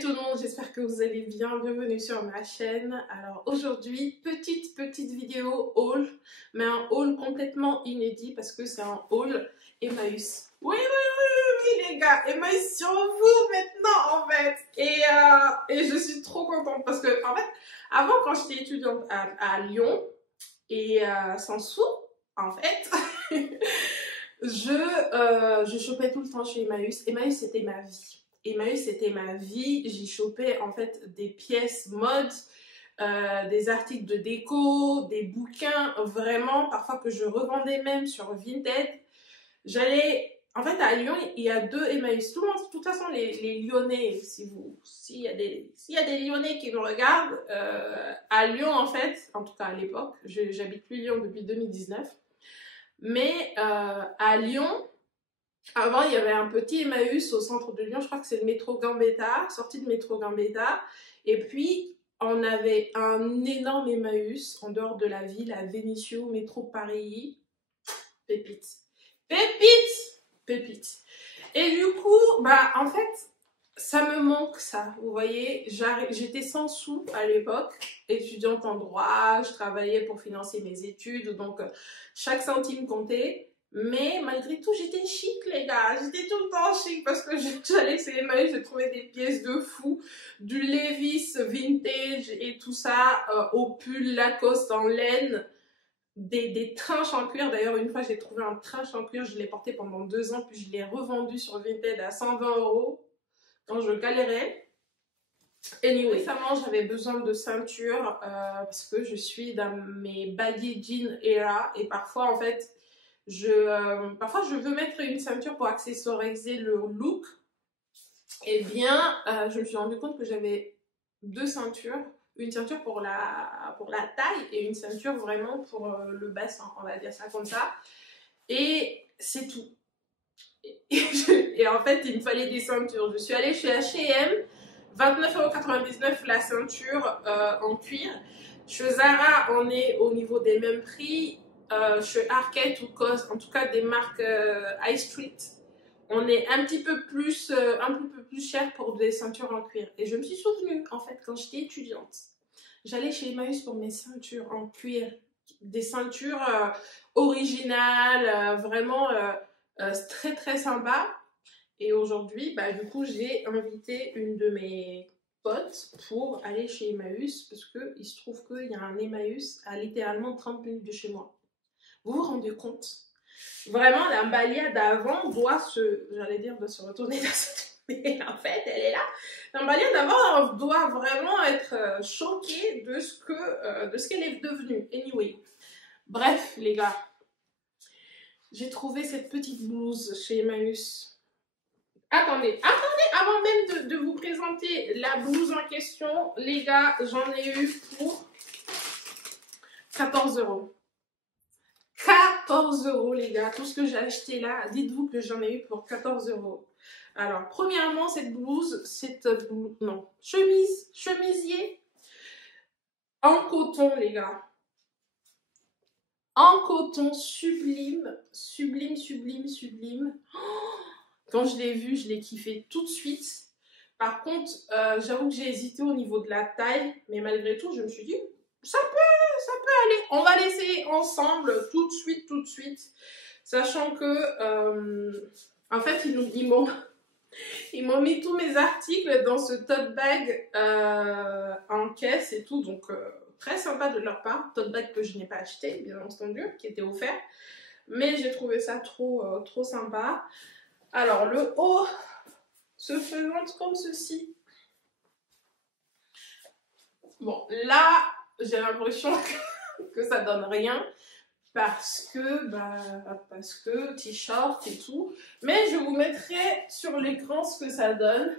tout le monde, j'espère que vous allez bien, bienvenue sur ma chaîne. Alors aujourd'hui, petite vidéo haul, mais un haul complètement inédit parce que c'est un haul Emmaüs. Oui les gars, Emmaüs sur vous maintenant en fait. Et je suis trop contente parce que en fait, avant quand j'étais étudiante à Lyon et sans sous, en fait, je chopais tout le temps chez Emmaüs. Emmaüs c'était ma vie. Emmaüs c'était ma vie, j'y chopais en fait des pièces mode, des articles de déco, des bouquins, vraiment, parfois que je revendais même sur Vinted. En fait à Lyon, il y a deux Emmaüs. Tout le monde, de toute façon les Lyonnais, s'il y a des Lyonnais qui me regardent, à Lyon en fait, en tout cas à l'époque, j'habite plus Lyon depuis 2019, mais à Lyon, avant, il y avait un petit Emmaüs au centre de Lyon, je crois que c'est le métro Gambetta, sortie de métro Gambetta. Et puis, on avait un énorme Emmaüs en dehors de la ville, à Vénissieux, métro Paris. Pépite. Pépite! Pépite. Et du coup, bah, en fait, ça me manque ça. Vous voyez, j'étais sans sous à l'époque, étudiante en droit, je travaillais pour financer mes études, donc chaque centime comptait. Mais malgré tout, j'étais chic, les gars. J'étais tout le temps chic parce que j'allais chez Emmaüs, j'ai trouvé des pièces de fou, du Levi's vintage et tout ça, au pull Lacoste en laine, des trinches en cuir. D'ailleurs, une fois, j'ai trouvé un trinche en cuir, je l'ai porté pendant 2 ans, puis je l'ai revendu sur Vinted à 120 € quand je galérais. Anyway, récemment, j'avais besoin de ceinture parce que je suis dans mes baggy jeans era et parfois, en fait, parfois je veux mettre une ceinture pour accessoriser le look. Eh bien, je me suis rendu compte que j'avais 2 ceintures. Une ceinture pour la taille et une ceinture vraiment pour le bassin, on va dire ça comme ça. Et c'est tout. Et en fait, il me fallait des ceintures. Je suis allée chez H&M, 29,99 € la ceinture en cuir. Chez Zara, on est au niveau des mêmes prix. Chez Arket ou COS, en tout cas des marques High Street, on est un petit peu plus cher pour des ceintures en cuir. Et je me suis souvenue, en fait, quand j'étais étudiante, j'allais chez Emmaüs pour mes ceintures en cuir. Des ceintures originales, vraiment très sympa. Et aujourd'hui, bah, du coup, j'ai invité une de mes potes pour aller chez Emmaüs parce qu'il se trouve qu'il y a un Emmaüs à littéralement 30 minutes de chez moi. Vous vous rendez compte? Vraiment, la Mbalia d'avant doit se retourner dans cette... Mais en fait, elle est là. La Mbalia d'avant doit vraiment être choquée de ce qu'elle est devenue. Anyway, bref, les gars, j'ai trouvé cette petite blouse chez Emmaüs. Attendez, avant même de vous présenter la blouse en question, les gars, j'en ai eu pour 14 €. 14 € les gars, tout ce que j'ai acheté là, dites-vous que j'en ai eu pour 14 €. Alors, premièrement, cette blouse, chemisier en coton, les gars. En coton, sublime. Quand je l'ai vu, je l'ai kiffé tout de suite. Par contre, j'avoue que j'ai hésité au niveau de la taille, mais malgré tout, je me suis dit, ça peut aller. On va l'essayer ensemble tout de suite. Sachant que, en fait, ils m'ont mis tous mes articles dans ce tote bag en caisse et tout. Donc, très sympa de leur part. Tote bag que je n'ai pas acheté, bien entendu, qui était offert. Mais j'ai trouvé ça trop sympa. Alors, le haut se présente comme ceci. Bon, là, j'ai l'impression que ça donne rien parce que t-shirt et tout. Mais je vous mettrai sur l'écran ce que ça donne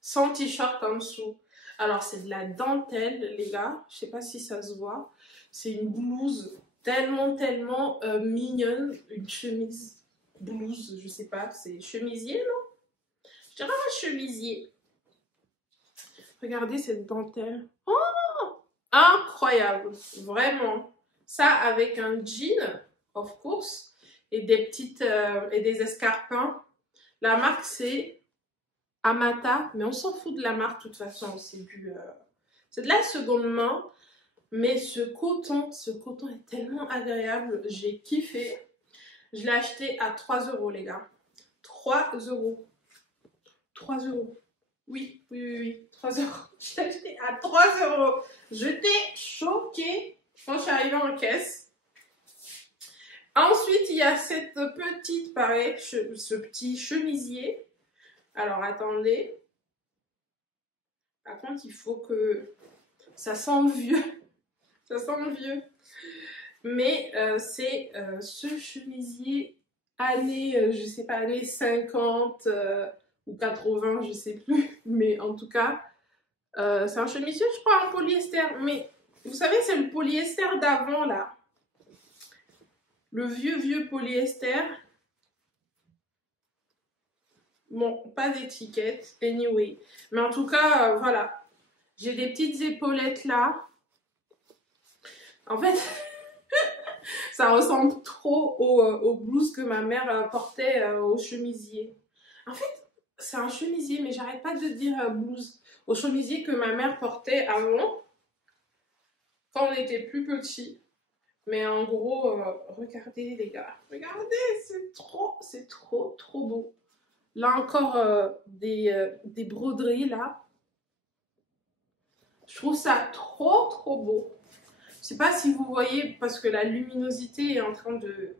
sans t-shirt en dessous. Alors, c'est de la dentelle, les gars. Je sais pas si ça se voit. C'est une blouse tellement mignonne. Une chemise, blouse, je sais pas. C'est chemisier, non? Je dirais un chemisier. Regardez cette dentelle. Oh! Incroyable, vraiment. Ça avec un jean, of course, et des escarpins. La marque c'est Amata, mais on s'en fout de la marque de toute façon, c'est de la seconde main, mais ce coton est tellement agréable, j'ai kiffé. Je l'ai acheté à 3 euros les gars, 3 euros, 3 euros, oui, 3 euros, je l'ai acheté à 3 euros, j'étais choquée quand je suis arrivée en caisse. Ensuite, il y a cette petite, pareil, ce petit chemisier. Alors, attendez. Par contre, il faut que... Ça sent le vieux. Ça sent le vieux. Mais c'est ce chemisier années, je sais pas, années 50 ou 80, je sais plus. Mais en tout cas, c'est un chemisier, je crois, en polyester. Mais vous savez, c'est le polyester d'avant, là. Le vieux polyester. Bon, pas d'étiquette, anyway. Mais en tout cas, voilà. J'ai des petites épaulettes là. En fait, ça ressemble trop aux blouses que ma mère portait au chemisier. En fait, c'est un chemisier, mais j'arrête pas de dire blouse. Au chemisier que ma mère portait avant, quand on était plus petit. Mais en gros, regardez les gars. Regardez, c'est trop beau. Là encore, des broderies là. Je trouve ça trop beau. Je sais pas si vous voyez parce que la luminosité est en train de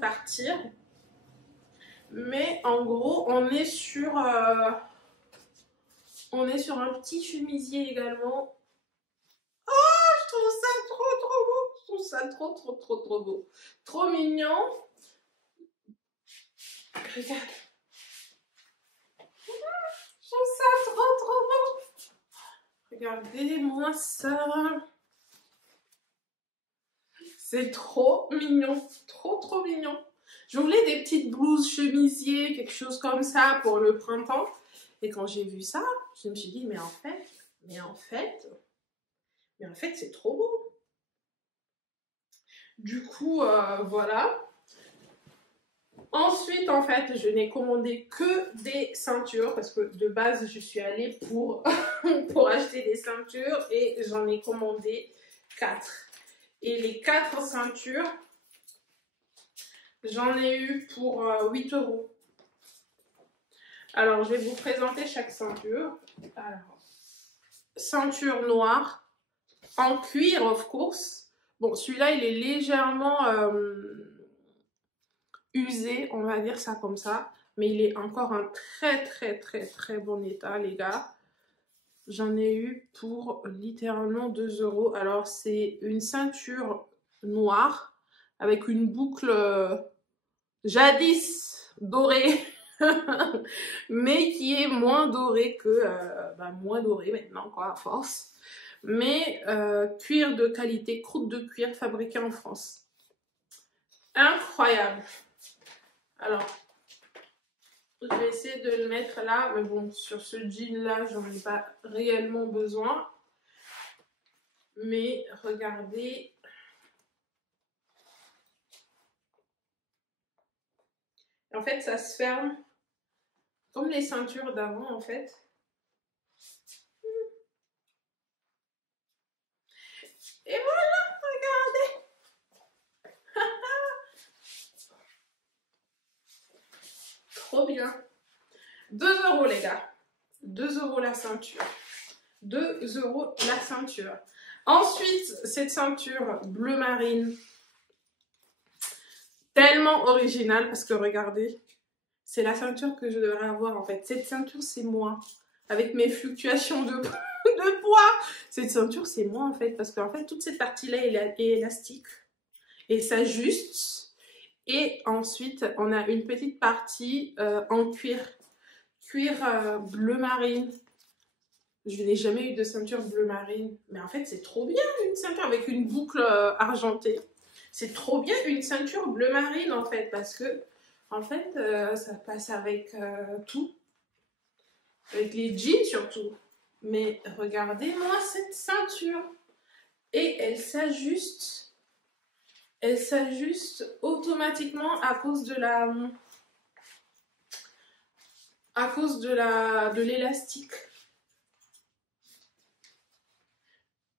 partir. Mais en gros, on est sur un petit chemisier également. Oh, je trouve ça trop beau. Je trouve ça trop beau. Trop mignon. Regarde. Je trouve ça trop beau. Regardez-moi ça. C'est trop mignon. Trop mignon. Je voulais des petites blouses chemisiers, quelque chose comme ça pour le printemps. Et quand j'ai vu ça, je me suis dit, mais en fait, c'est trop beau. Du coup, voilà. Ensuite, en fait, je n'ai commandé que des ceintures parce que de base, je suis allée pour, pour acheter des ceintures et j'en ai commandé 4. Et les 4 ceintures, j'en ai eu pour 8 euros. Alors, je vais vous présenter chaque ceinture. Alors, ceinture noire, en cuir, of course. Bon, celui-là, il est légèrement usé, on va dire ça comme ça. Mais il est encore en très bon état, les gars. J'en ai eu pour littéralement 2 euros. Alors, c'est une ceinture noire avec une boucle jadis dorée. Mais qui est moins dorée que... moins dorée maintenant, quoi, à force. Mais cuir de qualité, croûte de cuir fabriquée en France. Incroyable. Alors, je vais essayer de le mettre là, mais bon, sur ce jean là, j'en ai pas réellement besoin. Mais regardez. En fait, ça se ferme comme les ceintures d'avant, en fait. Et voilà, regardez. Trop bien. 2 euros, les gars. 2 euros la ceinture. 2 euros la ceinture. Ensuite, cette ceinture bleu marine. Tellement originale parce que regardez, c'est la ceinture que je devrais avoir en fait. Cette ceinture, c'est moi. Avec mes fluctuations de poids. Cette ceinture, c'est moi en fait. Parce qu'en fait, toute cette partie-là est élastique. Et s'ajuste. Et ensuite, on a une petite partie en cuir. Cuir bleu marine. Je n'ai jamais eu de ceinture bleu marine. Mais en fait, c'est trop bien une ceinture avec une boucle argentée. C'est trop bien une ceinture bleu marine en fait. Parce que, en fait, ça passe avec tout. Avec les jeans surtout. Mais regardez-moi cette ceinture. Et elle s'ajuste. Elle s'ajuste automatiquement à cause de à cause de l'élastique.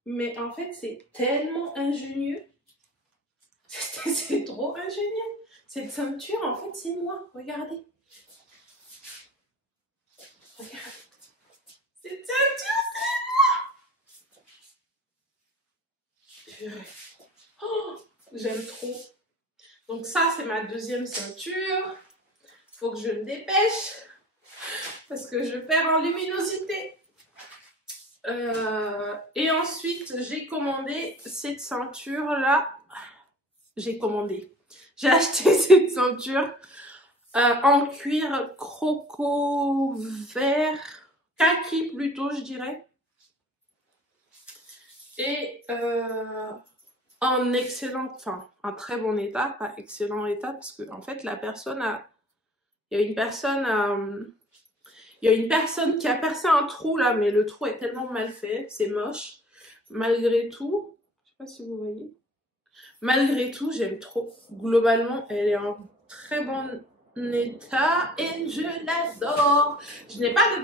Mais en fait, c'est tellement ingénieux. C'est trop ingénieux. Cette ceinture, en fait, c'est moi. Regardez. Regardez. Cette ceinture, c'est moi. Oh, j'aime trop. Donc ça, c'est ma deuxième ceinture. Faut que je me dépêche. Parce que je perds en luminosité. Et ensuite, j'ai commandé cette ceinture-là. J'ai acheté cette ceinture en cuir croco vert, kaki plutôt, je dirais. Et en excellent, enfin, un très bon état, pas excellent état, parce que en fait, la personne a... Il y a une personne qui a percé un trou là, mais le trou est tellement mal fait, c'est moche. Malgré tout, je sais pas si vous voyez. Malgré tout, j'aime trop. Globalement, elle est en très bon état et je l'adore. Je n'ai pas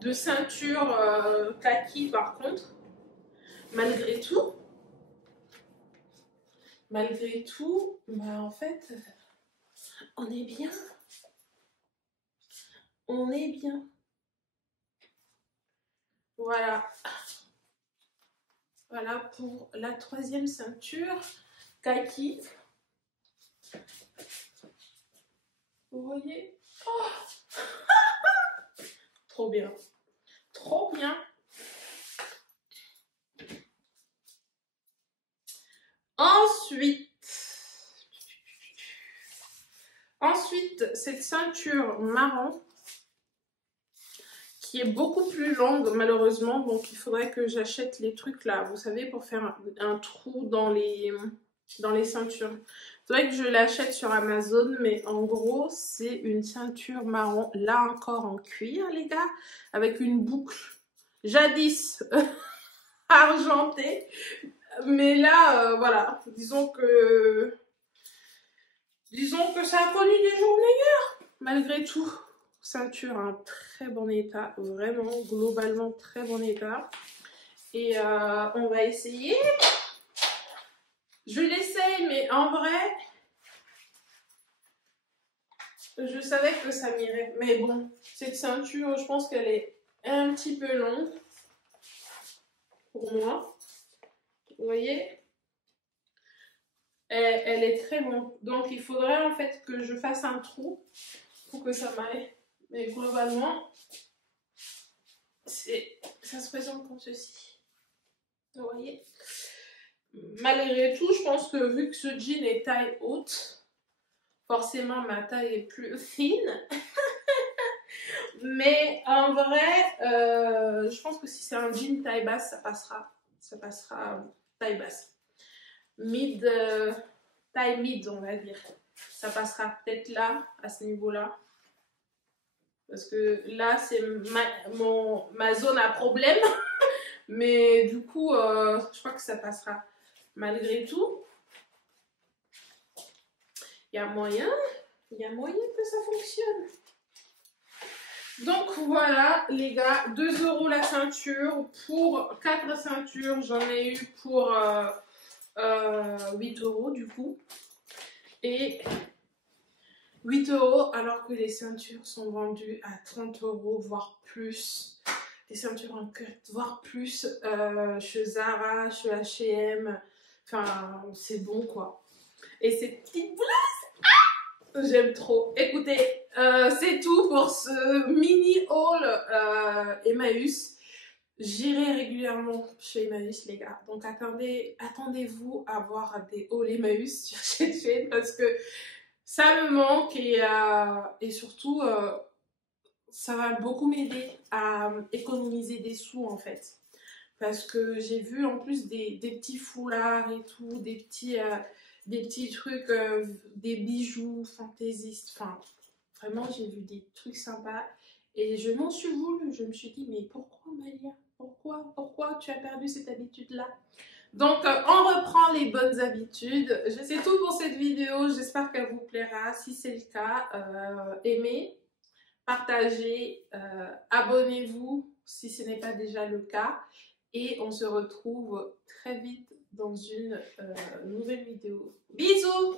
de ceinture kaki par contre. Malgré tout, bah en fait, on est bien. On est bien. Voilà. Voilà pour la troisième ceinture kaki. Vous voyez? Oh trop bien. Trop bien. Ensuite, cette ceinture marron qui est beaucoup plus longue malheureusement, donc il faudrait que j'achète les trucs là, vous savez, pour faire un trou dans les ceintures. C'est vrai que je l'achète sur Amazon, mais en gros c'est une ceinture marron, là encore en cuir les gars, avec une boucle jadis argentée, mais là voilà, disons que ça a connu des jours meilleurs malgré tout. Ceinture en très bon état, vraiment globalement très bon état. Et on va essayer. Je l'essaye, mais en vrai, je savais que ça m'irait. Mais bon, cette ceinture, je pense qu'elle est un petit peu longue pour moi. Vous voyez, elle est très longue. Donc il faudrait en fait que je fasse un trou pour que ça m'aille. Mais globalement, ça se présente comme ceci. Vous voyez? Malgré tout, je pense que vu que ce jean est taille haute, forcément ma taille est plus fine. Mais en vrai, je pense que si c'est un jean taille basse, ça passera. Ça passera taille basse. Taille mid, on va dire. Ça passera peut-être là, à ce niveau-là. Parce que là, c'est ma zone à problème. Mais du coup, je crois que ça passera. Malgré tout, il y a moyen que ça fonctionne. Donc voilà les gars, 2 € la ceinture. Pour 4 ceintures, j'en ai eu pour 8 € du coup. Et 8 € alors que les ceintures sont vendues à 30 €, voire plus. Des ceintures en cut, voire plus, chez Zara, chez H&M. Enfin, c'est bon quoi. Et ces petites blouses, j'aime trop. Écoutez, c'est tout pour ce mini haul Emmaüs. J'irai régulièrement chez Emmaüs les gars. Donc attendez-vous à voir des hauls Emmaüs sur cette chaîne parce que ça me manque et surtout ça va beaucoup m'aider à économiser des sous en fait. Parce que j'ai vu en plus des petits foulards et tout, des petits trucs, des bijoux fantaisistes. Enfin, vraiment, j'ai vu des trucs sympas. Et je m'en suis voulu. Je me suis dit, mais pourquoi Malia? Pourquoi tu as perdu cette habitude-là? Donc, on reprend les bonnes habitudes. C'est tout pour cette vidéo. J'espère qu'elle vous plaira. Si c'est le cas, aimez, partagez, abonnez-vous si ce n'est pas déjà le cas. Et on se retrouve très vite dans une nouvelle vidéo. Bisous!